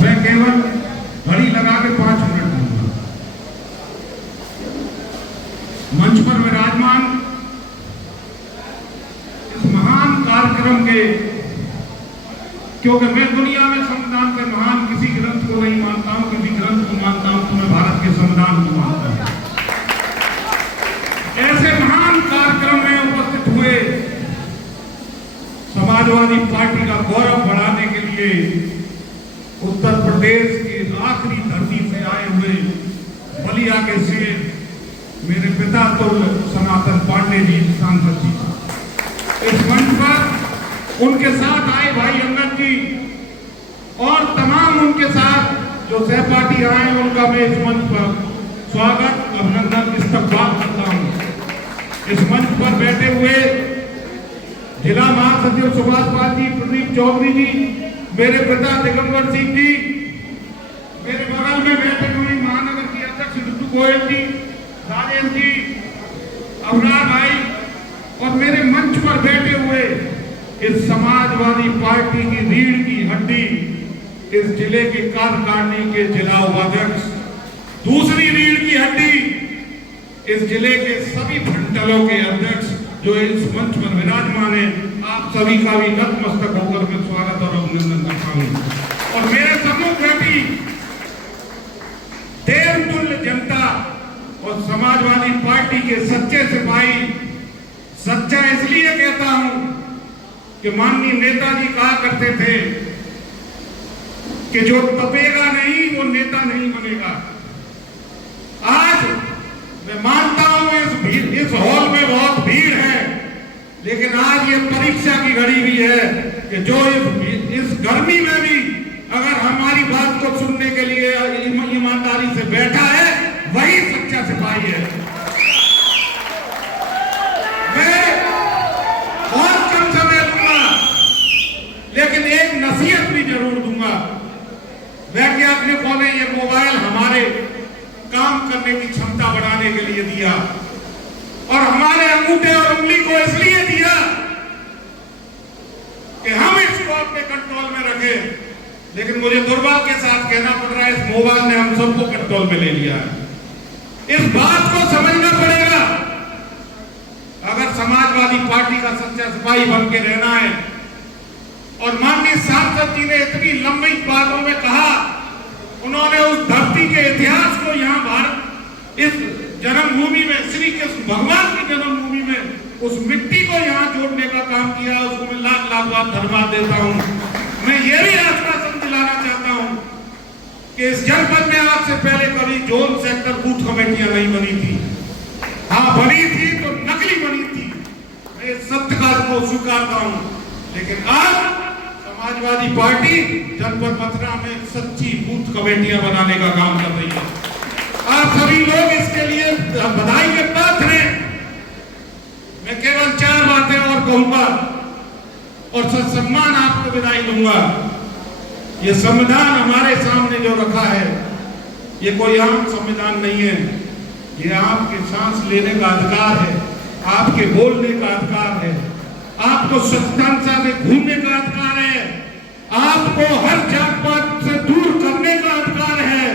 मैं केवल घड़ी लगा के 5 मिनट दूंगा। मंच पर विराजमान इस महान कार्यक्रम के, क्योंकि मैं दुनिया में संविधान के महान किसी ग्रंथ को नहीं मानता हूं, किसी ग्रंथ को मानता हूं तो मैं भारत के संविधान को मानता हूं। ऐसे महान कार्यक्रम में उपस्थित हुए समाजवादी पार्टी का गौरव बढ़ाने के लिए उत्तर प्रदेश की आखिरी धरती से आए हुए बलिया के शेर मेरे पिता तुल्य सनातन पांडे जी सांसद जी, इस मंच पर उनके साथ आए भाई अंगद जी और तमाम उनके साथ जो सहपाठी आए उनका मैं इस मंच पर स्वागत, अभिनंदन, इस्तकबाल करता हूं। इस मंच पर बैठे हुए जिला महासचिव सुभाष पाल जी, प्रदीप चौधरी जी, मेरे पिता दिगंबर सिंह जी, मेरे बगल में बैठे हुए महानगर की अध्यक्ष ऋतु गोयल जी, राजेश जी, अवरार भाई और मेरे मंच पर बैठे हुए इस समाजवादी पार्टी की रीढ़ की हड्डी, इस जिले के कार्यकारिणी के जिला उपाध्यक्ष, दूसरी रीढ़ की हड्डी इस जिले के सभी मंडलों के अध्यक्ष जो इस मंच पर विराजमान है, आप सभी का भी नतमस्तक होकर मैं स्वागत और अभिनंदन करता हूं। और मेरे सम्मुख बैठी देवतुल्य जनता और समाजवादी पार्टी के सच्चे सिपाही, सच्चा इसलिए कहता हूं कि माननीय नेताजी कहा करते थे कि जो तपेगा नहीं वो नेता नहीं बनेगा। आज मैं मानता हूं इस हॉल में बहुत भीड़ है, लेकिन आज ये परीक्षा की घड़ी भी है कि जो इस गर्मी में भी अगर हमारी बात को सुनने के लिए ईमानदारी से बैठा है वही सच्चा सिपाही है। मैं बहुत कम समय दूंगा, लेकिन एक नसीहत भी जरूर दूंगा। वैज्ञानिकों ने ये मोबाइल हमारे काम करने की क्षमता बढ़ाने के लिए दिया और हमारे अंगूठे और उंगली को इसलिए दिया कि हम इसको अपने कंट्रोल में रखें, लेकिन मुझे दुर्भाग्य के साथ कहना पड़ रहा है इस मोबाइल ने हम सबको कंट्रोल में ले लिया है। इस बात को समझना पड़ेगा, अगर समाजवादी पार्टी का सच्चा सिपाही बन के रहना है। और माननीय सांसद जी ने इतनी लंबी बातों में कहा, उन्होंने उस धरती के इतिहास को यहाँ भारत इस जन्मभूमि में, श्री कृष्ण भगवान की जन्मभूमि में उस मिट्टी को यहाँ जोड़ने का काम किया, उसको मैं लाख लाख बार धन्यवाद देता हूँ। मैं ये भी आश्वासन दिलाना चाहता हूँ कि इस जनपद में आज से पहले कभी जोन सेक्टर बूथ कमेटियां नहीं बनी थी। हाँ बनी थी तो नकली बनी थी, मैं इस सत्य का को स्वीकारता हूँ। लेकिन आज समाजवादी पार्टी जनपद मथुरा में सच्ची बूथ कमेटियां बनाने का काम कर रही है। आप सभी लोग इसके लिए बधाई के पात्र हैं। मैं केवल 4 बातें और कहूंगा और सम्मान आपको विदाई दूंगा। ये संविधान हमारे सामने जो रखा है ये कोई आम संविधान नहीं है, ये आपके सांस लेने का अधिकार है, आपके बोलने का अधिकार है, आपको स्वतंत्रता से घूमने का अधिकार है, आपको हर जात पात से दूर करने का अधिकार है,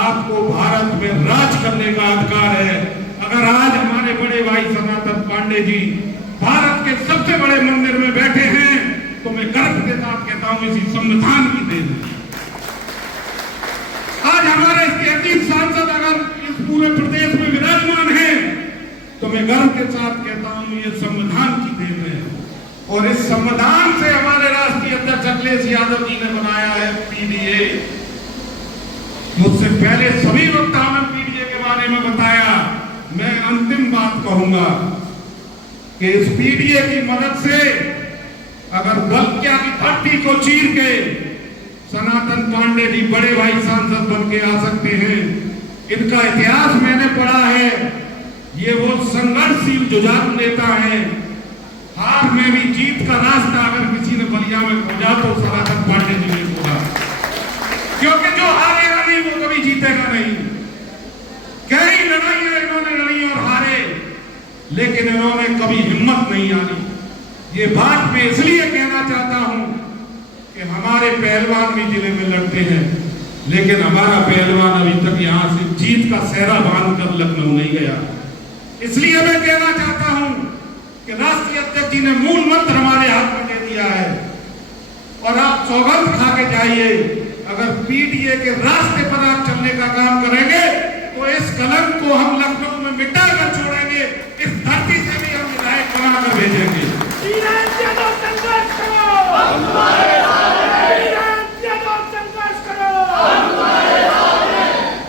आपको भारत में राज करने का अधिकार है। अगर आज हमारे बड़े भाई सनातन पांडे जी भारत के सबसे बड़े मंदिर में बैठे हैं तो मैं गर्व के साथ कहता हूं इसी संविधान की देन। आज हमारे अजीत सांसद अगर इस पूरे प्रदेश में विराजमान है तो मैं गर्व के साथ कहता हूं ये संविधान की देन है। और इस संविधान से हमारे राष्ट्रीय अध्यक्ष अखिलेश यादव जी ने बनाया है पीडीए। मुझसे पहले सभी वक्ताओं ने पीडीए के बारे में बताया। मैं अंतिम बात कहूंगा कि इस पीडीए की मदद से अगर बलिया की धरती को चीर के सनातन पांडे जी बड़े भाई सांसद बन के आ सकते हैं। इनका इतिहास मैंने पढ़ा है, ये वो संघर्षशील जुझारू नेता हैं। हार में भी जीत का रास्ता अगर किसी ने बलिया में खोजा तो सनातन पांडे जी ने खोजा, क्योंकि जो हारेगा नहीं वो कभी जीतेगा नहीं। कई लड़ाइयां इन्होंने लड़ी और हारे, लेकिन इन्होंने कभी हिम्मत नहीं हारी। ये बात मैं इसलिए कहना चाहता हूं कि हमारे पहलवान भी जिले में लड़ते हैं, लेकिन हमारा पहलवान अभी तक यहाँ से जीत का सेहरा बांधकर लखनऊ नहीं गया। इसलिए मैं कहना चाहता हूं कि राष्ट्रीय अध्यक्ष जी ने मूल मंत्र हमारे हाथ में दे दिया है और आप सौगंध खा के जाइए, अगर पीटीए के रास्ते पर आप चलने का काम करेंगे तो इस कलंक को हम लखनऊ में मिटा कर छोड़ेंगे, इस धरती से भी हम विधायक बनाकर भेजेंगे।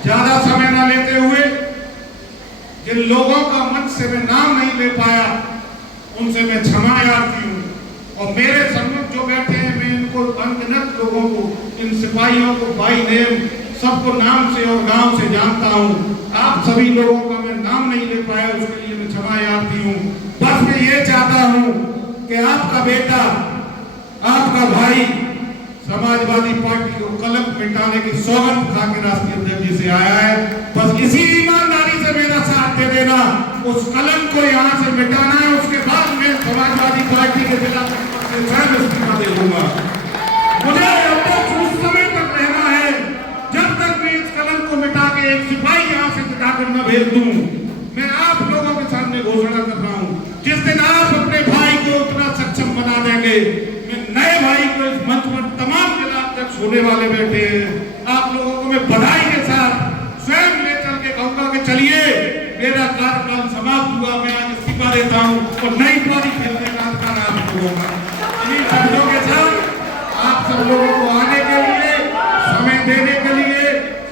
ज्यादा समय न लेते हुए जिन लोगों का मंच से मैं नाम नहीं ले पाया उनसे मैं क्षमा याचती हूँ, और मेरे सम्मुख जो बैठे हैं मैं इनको अनगिनत लोगों को, इन सिपाहियों को बाई नेम सबको नाम से और गांव से जानता हूँ। आप सभी लोगों का मैं नाम नहीं ले पाया, उसके लिए मैं क्षमा याचती हूँ। बस मैं ये चाहता हूँ कि आपका बेटा, आपका भाई समाजवादी पार्टी को कलंक मिटाने की सौगंध खा के राष्ट्रीय अध्यक्ष जी से आया है। बस इसी ईमानदारी से मेरा साथ दे देना, उस कलंक को यहाँ से मिटाना है। उसके बाद मैं समाजवादी पार्टी के जिला प्रमुख से स्वयं इस्तीफा दे दूंगा। मुझे अध्यक्ष उस समय तक रहना है जब तक मैं इस कलंक को मिटा के एक सिपाही यहाँ से जिताकर न भेज दूं। मैं आप लोगों के सामने घोषणा कर रहा हूँ, जिस दिन आप अपने भाई को उतना सक्षम बना देंगे, मैं नए भाई को इस मंच पर तमाम जिला अध्यक्ष होने वाले बैठे हैं, आप लोगों को मैं बधाई के साथ स्वयं ले चल के कहूंगा कि चलिए मेरा कार्यकाल समाप्त हुआ, मैं आज इस्तीफा देता हूँ और नई पारी खेलने का अधिकार आप लोगों का। इन्हीं शब्दों के साथ आप सब लोगों को आने के लिए, समय देने के लिए,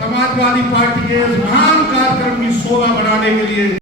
समाजवादी पार्टी के इस महान कार्यक्रम की शोभा बढ़ाने के लिए